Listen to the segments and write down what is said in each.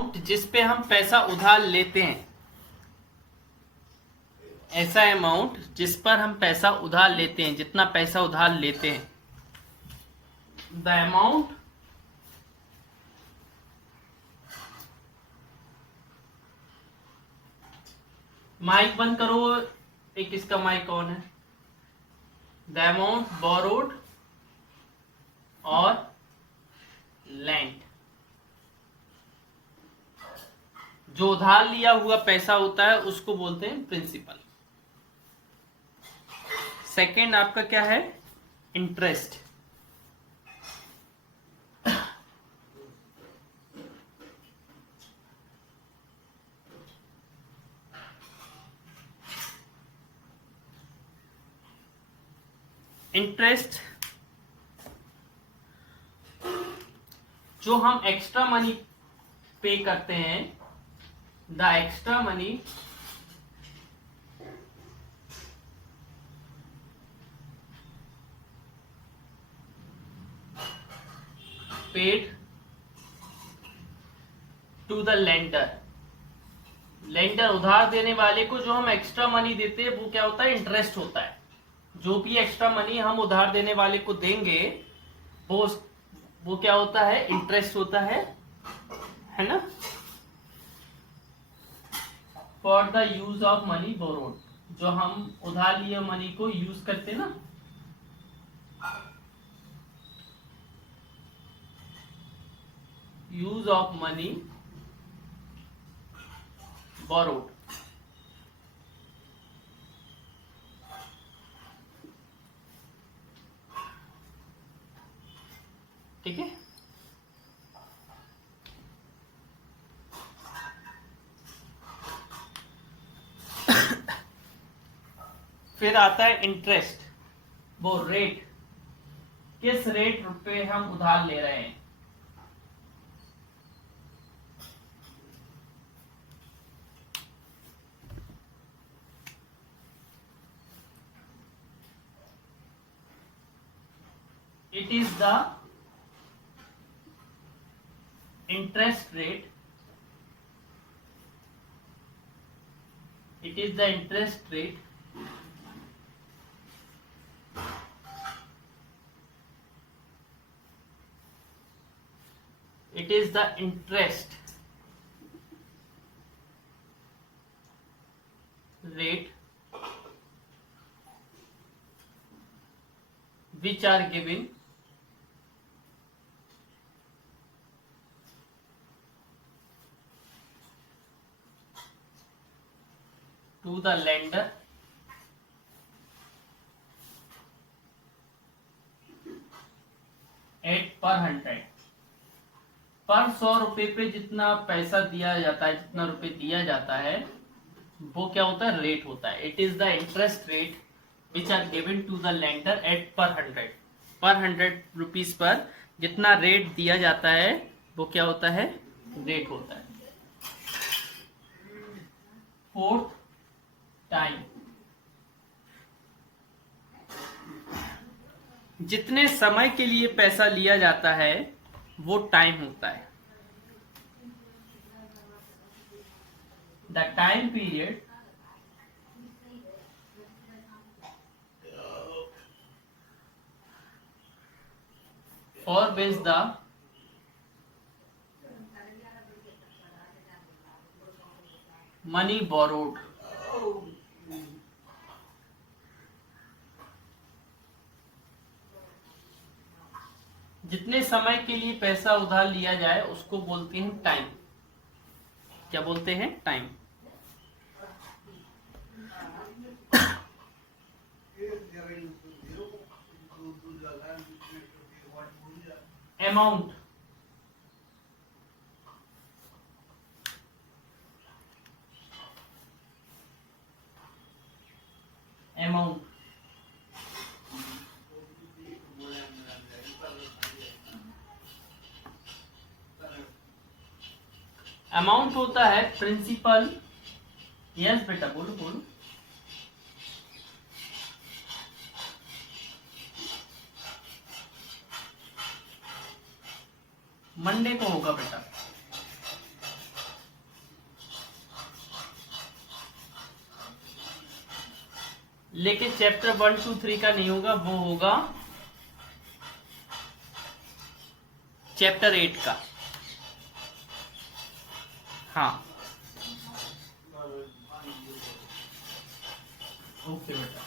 जिस पे हम पैसा उधार लेते हैं, ऐसा अमाउंट जिस पर हम पैसा उधार लेते हैं, जितना पैसा उधार लेते हैं, द अमाउंट माइक बंद करो। एक इसका माइक ऑन है। द अमाउंट बोरोड और लैंड, जो उधार लिया हुआ पैसा होता है उसको बोलते हैं प्रिंसिपल। सेकंड आपका क्या है? इंटरेस्ट। इंटरेस्ट जो हम एक्स्ट्रा मनी पे करते हैं, the extra money paid to the lender. Lender उधार देने वाले को जो हम एक्स्ट्रा मनी देते हैं वो क्या होता है? इंटरेस्ट होता है। जो भी एक्स्ट्रा मनी हम उधार देने वाले को देंगे वो क्या होता है? इंटरेस्ट होता है ना। For the use of money borrowed, जो हम उधार लिए मनी को यूज करते हैं ना, यूज ऑफ मनी बोरोड। ठीक है। फिर आता है इंटरेस्ट, वो रेट, किस रेट पे हम उधार ले रहे हैं। It is the interest rate, it is the interest rate it is the interest rate which are given to the lender at per 100। पर 100 रुपए पे जितना पैसा दिया जाता है, जितना रुपए दिया जाता है, वो क्या होता है? रेट होता है। It is the interest rate which are given to the lender at per 100। पर 100 रुपीज पर जितना रेट दिया जाता है वो क्या होता है? रेट होता है। फोर्थ टाइम, जितने समय के लिए पैसा लिया जाता है वो टाइम होता है। The time period for which the money borrowed, जितने समय के लिए पैसा उधार लिया जाए उसको बोलते हैं टाइम। क्या बोलते हैं? टाइम। अमाउंट, अमाउंट अमाउंट होता है प्रिंसिपल। यस बेटा, बोलो बोलो। मंडे को होगा बेटा। लेकिन चैप्टर 1 2 3 का नहीं होगा, वो होगा चैप्टर 8 का। हाँ ओके बेटा।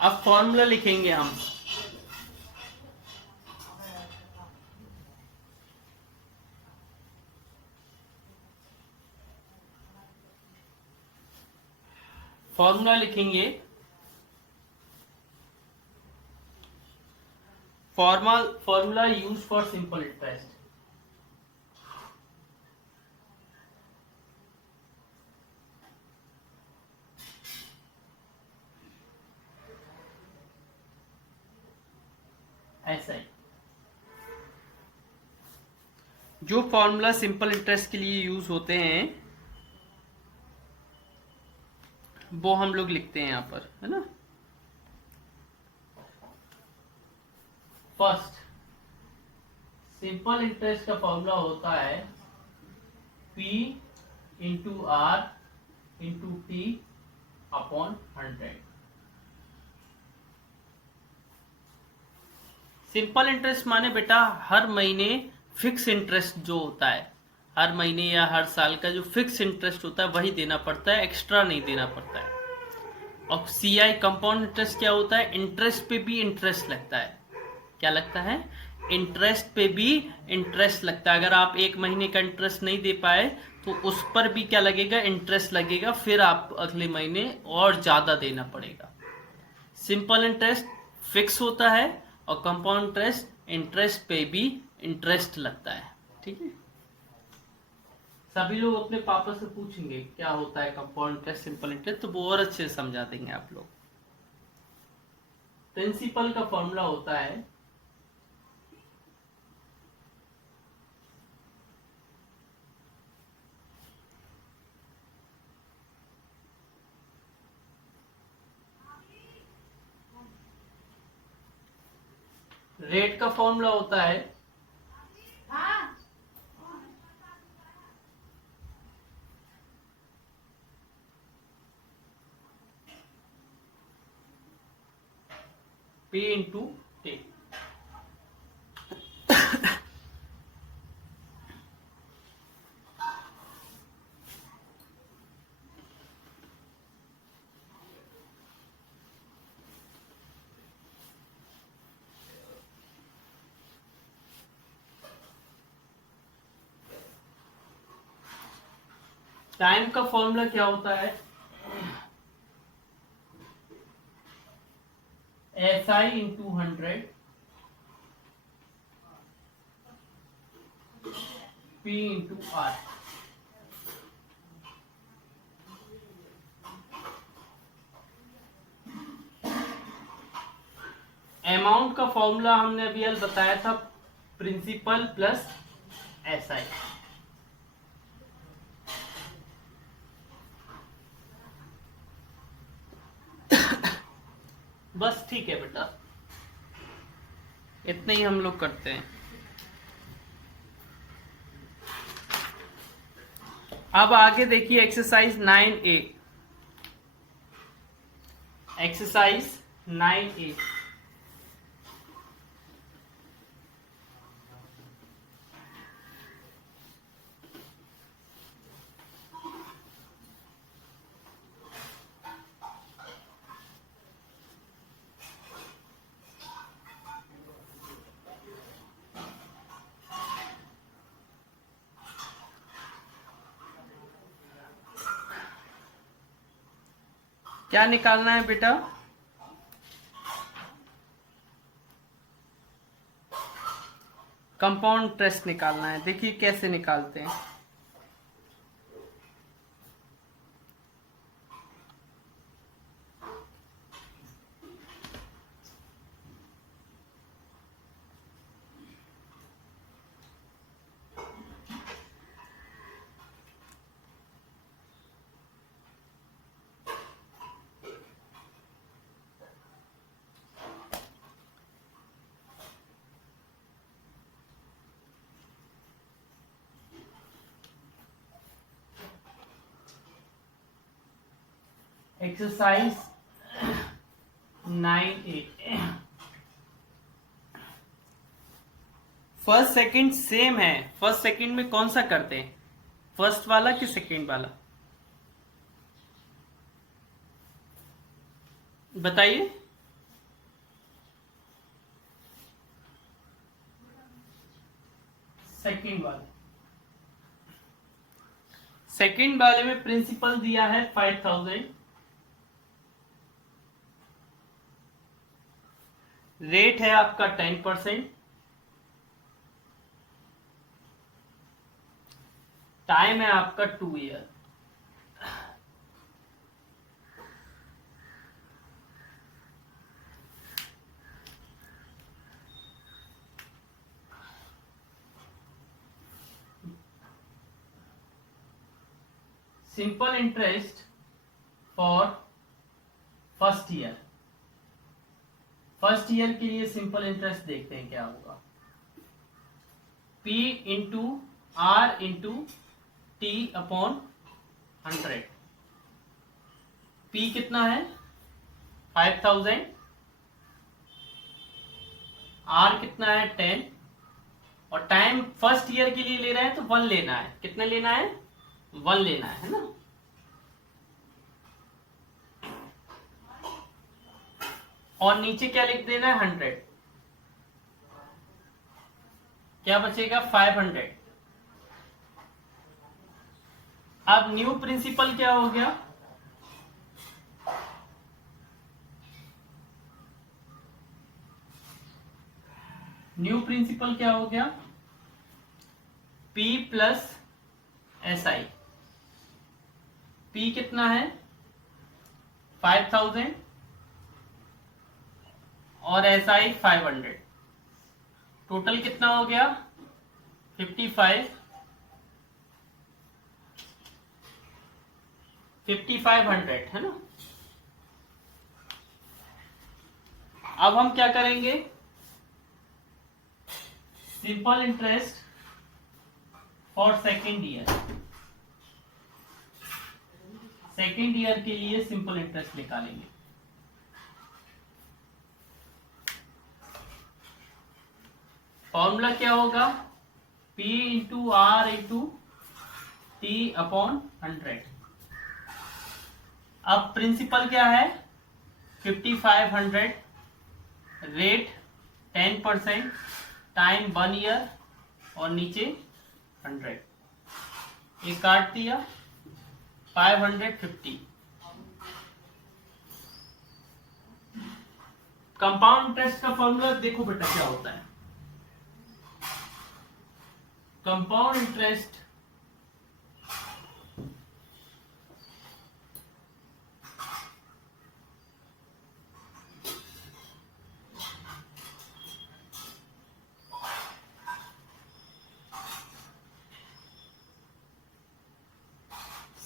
अब फॉर्मूला लिखेंगे हम। फॉर्मूला लिखेंगे, formula use for simple interest. ऐसा ही जो फॉर्मूला सिंपल इंटरेस्ट के लिए यूज होते हैं वो हम लोग लिखते हैं यहां पर, है ना। फर्स्ट सिंपल इंटरेस्ट का फॉर्मूला होता है P into R into T upon 100। Simple interest माने बेटा हर महीने फिक्स इंटरेस्ट जो होता है, हर महीने या हर साल का जो फिक्स इंटरेस्ट होता है वही देना पड़ता है, एक्स्ट्रा नहीं देना पड़ता है। और CI कंपाउंड इंटरेस्ट क्या होता है, इंटरेस्ट पे भी इंटरेस्ट लगता है। क्या लगता है, इंटरेस्ट पे भी इंटरेस्ट लगता है। अगर आप एक महीने का इंटरेस्ट नहीं दे पाए तो उस पर भी क्या लगेगा, इंटरेस्ट लगेगा, फिर आप अगले महीने और ज्यादा देना पड़ेगा। सिंपल इंटरेस्ट फिक्स होता है और कंपाउंड इंटरेस्ट, इंटरेस्ट पे भी इंटरेस्ट लगता है। ठीक है, सभी लोग अपने पापा से पूछेंगे क्या होता है कंपाउंड इंटरेस्ट, सिंपल इंटरेस्ट, तो वो और अच्छे से समझा देंगे आप लोग। प्रिंसिपल का फॉर्मूला होता है रेट का फॉर्मूला होता है P इंटू टी। टाइम का फॉर्मूला क्या होता है, SI into 100 P into R. Amount का फॉर्मूला हमने अभी अल बताया था, प्रिंसिपल प्लस SI। बस ठीक है बेटा, इतना ही हम लोग करते हैं। अब आगे देखिए एक्सरसाइज 9A। एक्सरसाइज 9A, क्या निकालना है बेटा, कंपाउंड इंटरेस्ट निकालना है। देखिए कैसे निकालते हैं। Exercise 9A। First second same है। फर्स्ट सेकंड में कौन सा करते हैं, फर्स्ट वाला कि सेकंड वाला, बताइए। सेकंड वाले, सेकंड वाले में प्रिंसिपल दिया है 5000, रेट है आपका 10%, टाइम है आपका 2 year. Simple interest for first year, first year के लिए सिंपल इंटरेस्ट देखते हैं क्या होगा। P into R into T upon 100। P कितना है 5000, R कितना है 10, और टाइम फर्स्ट ईयर के लिए ले रहे हैं तो 1 लेना है। कितना लेना है 1 लेना है ना। और नीचे क्या लिख देना है 100, क्या बचेगा 500। अब न्यू प्रिंसिपल क्या हो गया, न्यू प्रिंसिपल क्या हो गया P प्लस SI। P कितना है 5000 और SI 500, टोटल कितना हो गया 5500 है ना। अब हम क्या करेंगे, simple interest for second year, second year के लिए सिंपल इंटरेस्ट निकालेंगे। फॉर्मूला क्या होगा P into R into T upon 100। अब प्रिंसिपल क्या है 5500, रेट 10%, टाइम 1 ईयर, और नीचे 100, ये काट दिया 550। कंपाउंड इंटरेस्ट का फॉर्मूला देखो बेटा क्या होता है। Compound interest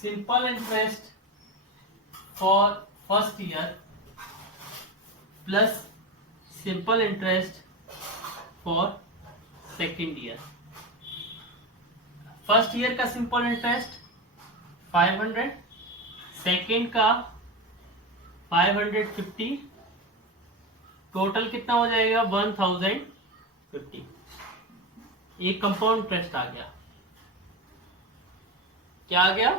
simple interest for first year plus simple interest for second year. First year का सिंपल इंटरेस्ट 500, सेकेंड का 550, टोटल कितना हो जाएगा 1050। एक कंपाउंड इंटरेस्ट आ गया, क्या आ गया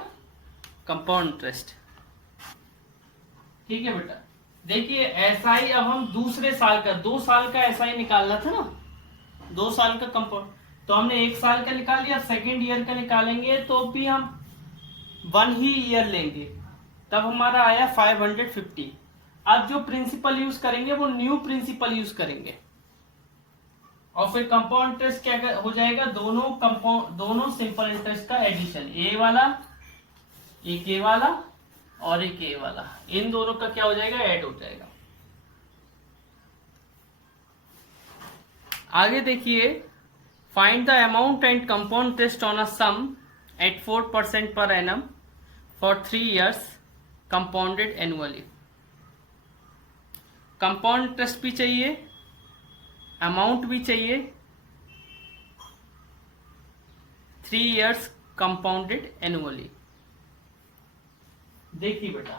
कंपाउंड इंटरेस्ट। ठीक है बेटा, देखिए SI अब हम दूसरे साल का, 2 साल का SI निकालना था ना, 2 साल का कंपाउंड, तो हमने 1 साल का निकाल लिया। सेकेंड ईयर का निकालेंगे तो भी हम 1 ही ईयर लेंगे, तब हमारा आया 550। अब जो प्रिंसिपल यूज करेंगे वो न्यू प्रिंसिपल यूज करेंगे, और फिर कंपाउंड इंटरेस्ट क्या हो जाएगा, दोनों सिंपल इंटरेस्ट का एडिशन, ए वाला एक ए वाला और एक ए वाला, इन दोनों का क्या हो जाएगा ऐड हो जाएगा। आगे देखिए, find the amount and compound interest on a sum at 4% per annum for 3 years compounded annually. Compound interest भी चाहिए, अमाउंट भी चाहिए, 3 years कंपाउंडेड एनुअली। देखिए बेटा,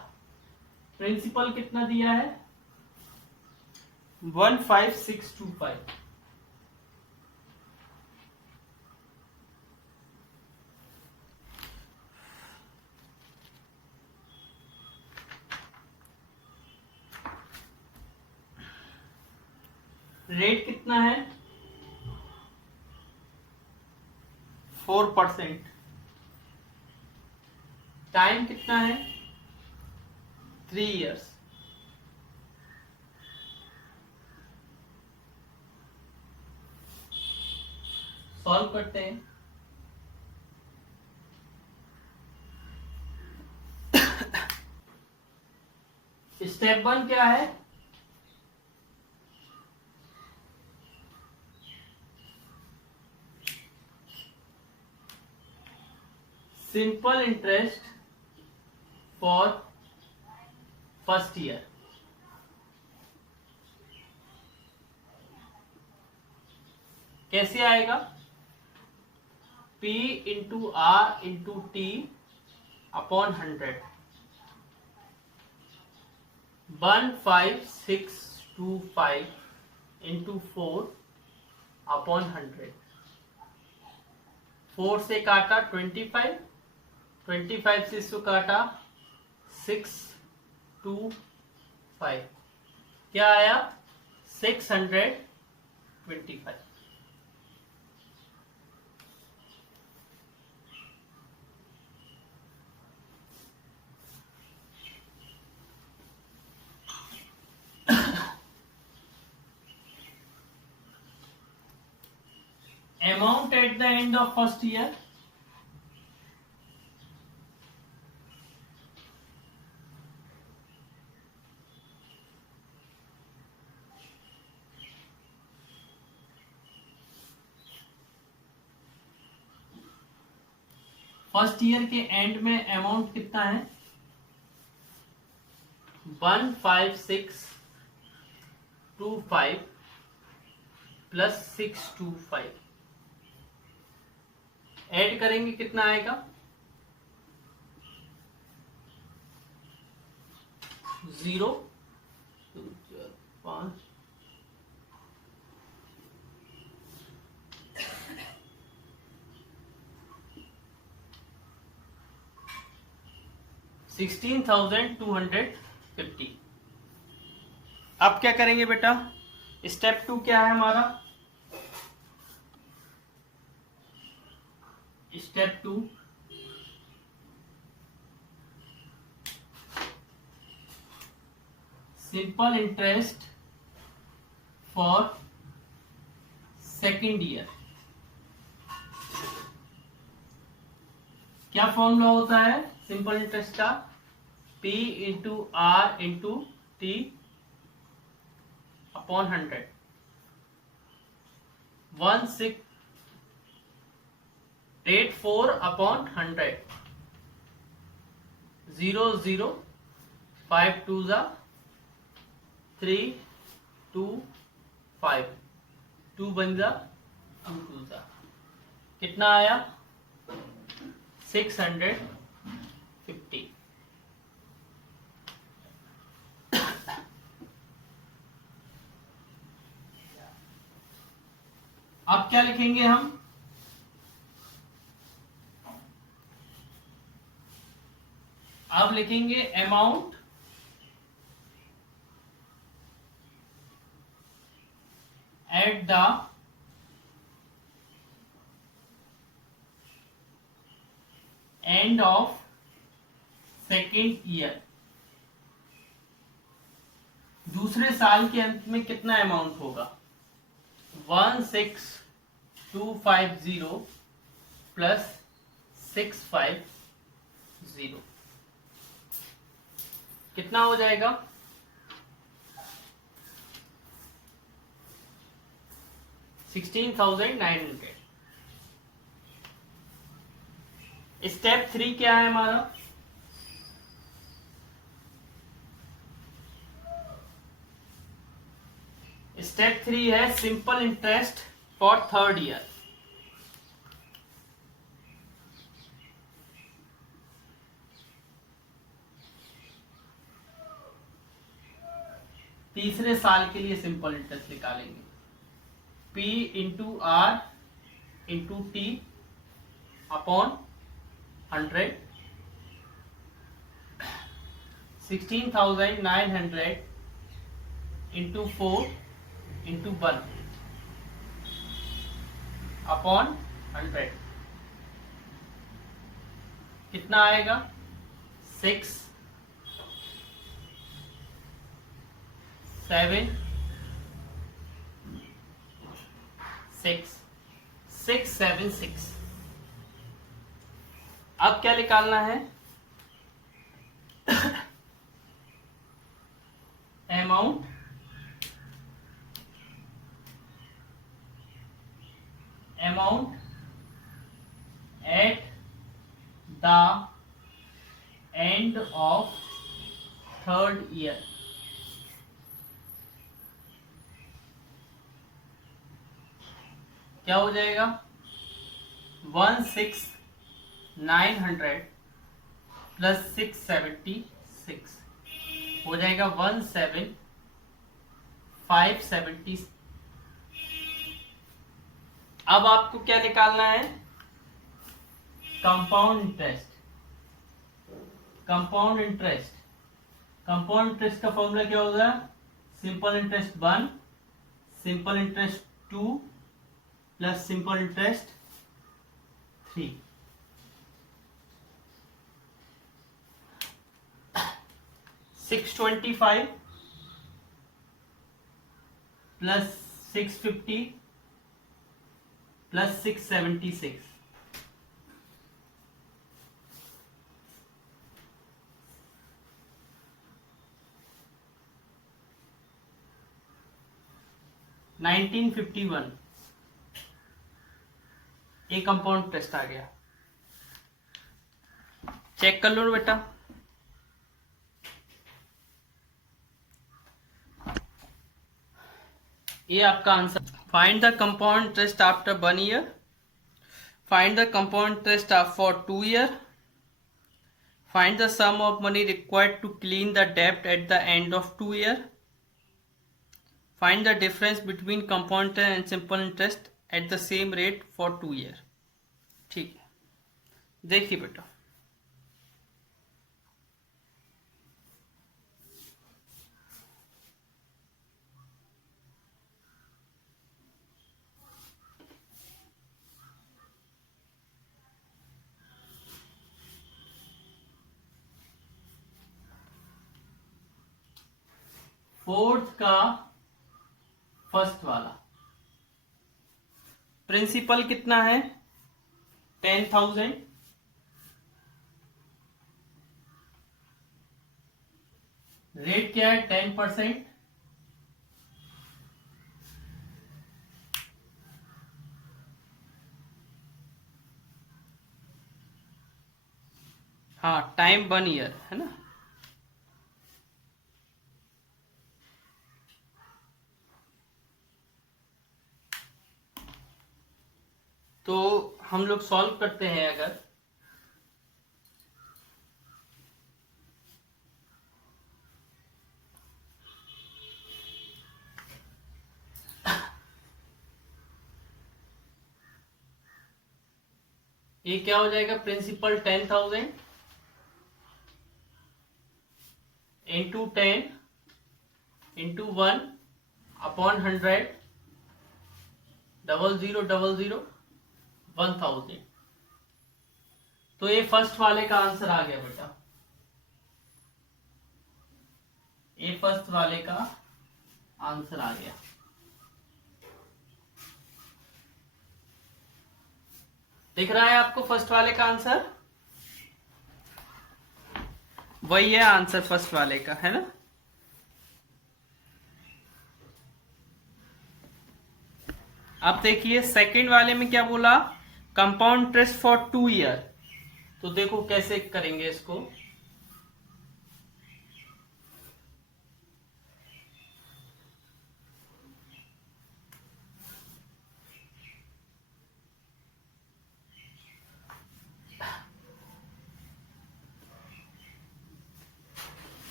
प्रिंसिपल कितना दिया है 15625। रेट कितना है 4%। टाइम कितना है 3 इयर्स। सॉल्व करते हैं। स्टेप 1 क्या है simple interest for first year. कैसे आएगा P into R into T upon 100। 15625 into 4 upon 100। 4 से काटा 25, 25 से इसको काटा 625, क्या आया 625। Amount at the end of first year first year के एंड में अमाउंट कितना है 15625 प्लस 625। ऐड करेंगे कितना आएगा 0 2 4 5 16,250। अब क्या करेंगे बेटा स्टेप 2 क्या है हमारा step 2 simple interest for second year. क्या फॉर्मूला होता है सिंपल इंटरेस्ट का P into R into T upon 100। 1684 upon 100। 0 0 5 2 जा 3 2 5 2 बन जा 2 2 जा कितना आया 650। अब क्या लिखेंगे हम अब लिखेंगे amount at the end of second year. दूसरे साल के अंत में कितना अमाउंट होगा 16250 प्लस 650 कितना हो जाएगा 16,900। स्टेप 3 क्या है हमारा स्टेप 3 है simple interest for third year. तीसरे साल के लिए सिंपल इंटरेस्ट निकालेंगे, P into R into T upon 100, 16,900 into 4 into 1 upon 100 कितना आएगा? 6 7 6 6 7 6। अब क्या निकालना है? Amount at the end of third year. क्या हो जाएगा? 16,900 प्लस 676 हो जाएगा 17,570। अब आपको क्या निकालना है? Compound interest. कंपाउंड इंटरेस्ट का फॉर्मूला क्या होगा? Simple interest 1 simple interest 2 plus simple interest 3। 625 plus 650 plus 676 1951 ये कंपाउंड टेस्ट आ गया। चेक कर लो बेटा। ये आपका answer. Find the compound interest after 1 year, find the compound interest for 2 year, find the sum of money required to clean the डेब्ट at the end of 2 year, find the difference between compound interest and simple interest at the same rate for 2 year. ठीक है, देखिए बेटा। Fourth का first वाला principal कितना है? 10,000। Rate क्या है? 10%। हाँ, टाइम 1 ईयर है ना। तो हम लोग सॉल्व करते हैं। अगर ये क्या हो जाएगा? Principal 10,000 into 10 into 1 upon 100 0000 1000। तो ये फर्स्ट वाले का आंसर आ गया बेटा। ये फर्स्ट वाले का आंसर आ गया। दिख रहा है आपको फर्स्ट वाले का आंसर? वही है आंसर फर्स्ट वाले का, है ना। अब देखिए सेकंड वाले में क्या बोला? Compound interest for 2 year. तो देखो कैसे करेंगे इसको।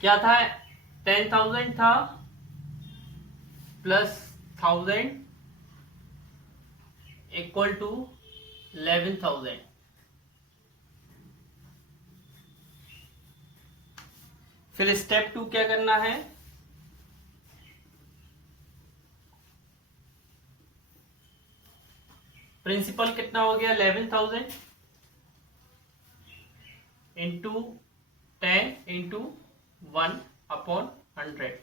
क्या था, 10,000 था प्लस 1,000 इक्वल टू 11,000। फिर स्टेप 2 क्या करना है, प्रिंसिपल कितना हो गया 11,000 इंटू 10 इंटू 1/100।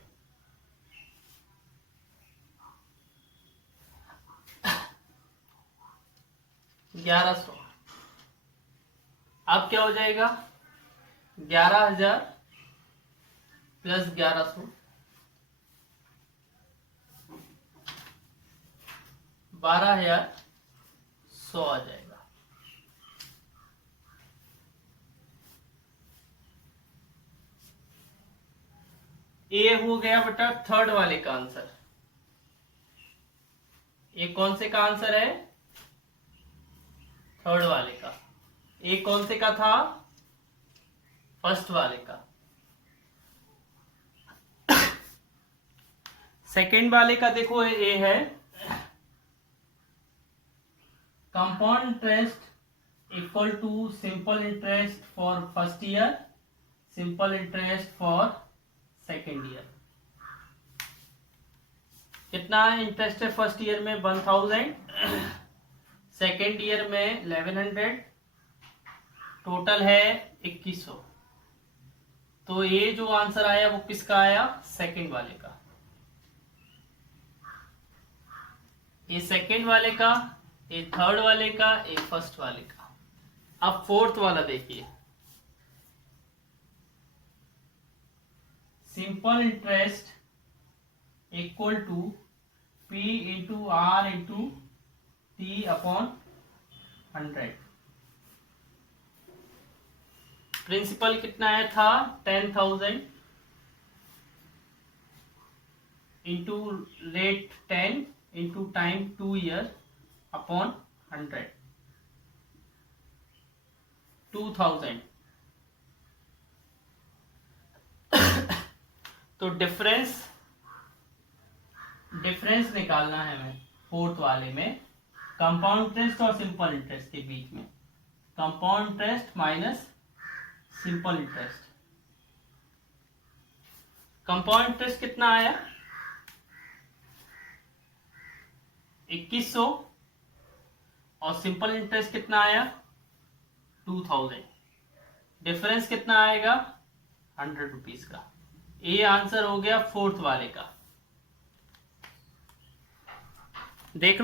$1100। अब क्या हो जाएगा, 11,000 प्लस 1100 12,100 आ जाएगा। ये हो गया बेटा थर्ड वाले का आंसर। ये कौन से का आंसर है, थर्ड वाले का। ये कौन से का था, फर्स्ट वाले का। सेकेंड वाले का देखो, ये है compound interest equal to simple interest for first year, simple interest for second year. कितना इंटरेस्ट है फर्स्ट ईयर में 1,000, सेकेंड ईयर में 1100, टोटल है 2,100। तो ये जो आंसर आया वो किसका आया, सेकेंड वाले का। ये सेकेंड वाले का, ये थर्ड वाले का, ये फर्स्ट वाले का। अब फोर्थ वाला देखिए, simple interest equal to P into R into T upon 100। Principal कितना है था 10,000 into rate 10 into time 2 year upon 100, 2,000। तो डिफरेंस निकालना है हमें फोर्थ वाले में, कंपाउंड इंटरेस्ट और सिंपल इंटरेस्ट के बीच में। Compound interest minus simple interest. Compound interest कितना आया 2,100 और सिंपल इंटरेस्ट कितना आया 2,000। डिफरेंस कितना आएगा 100 रुपीज का। ये आंसर हो गया फोर्थ वाले का। देख लो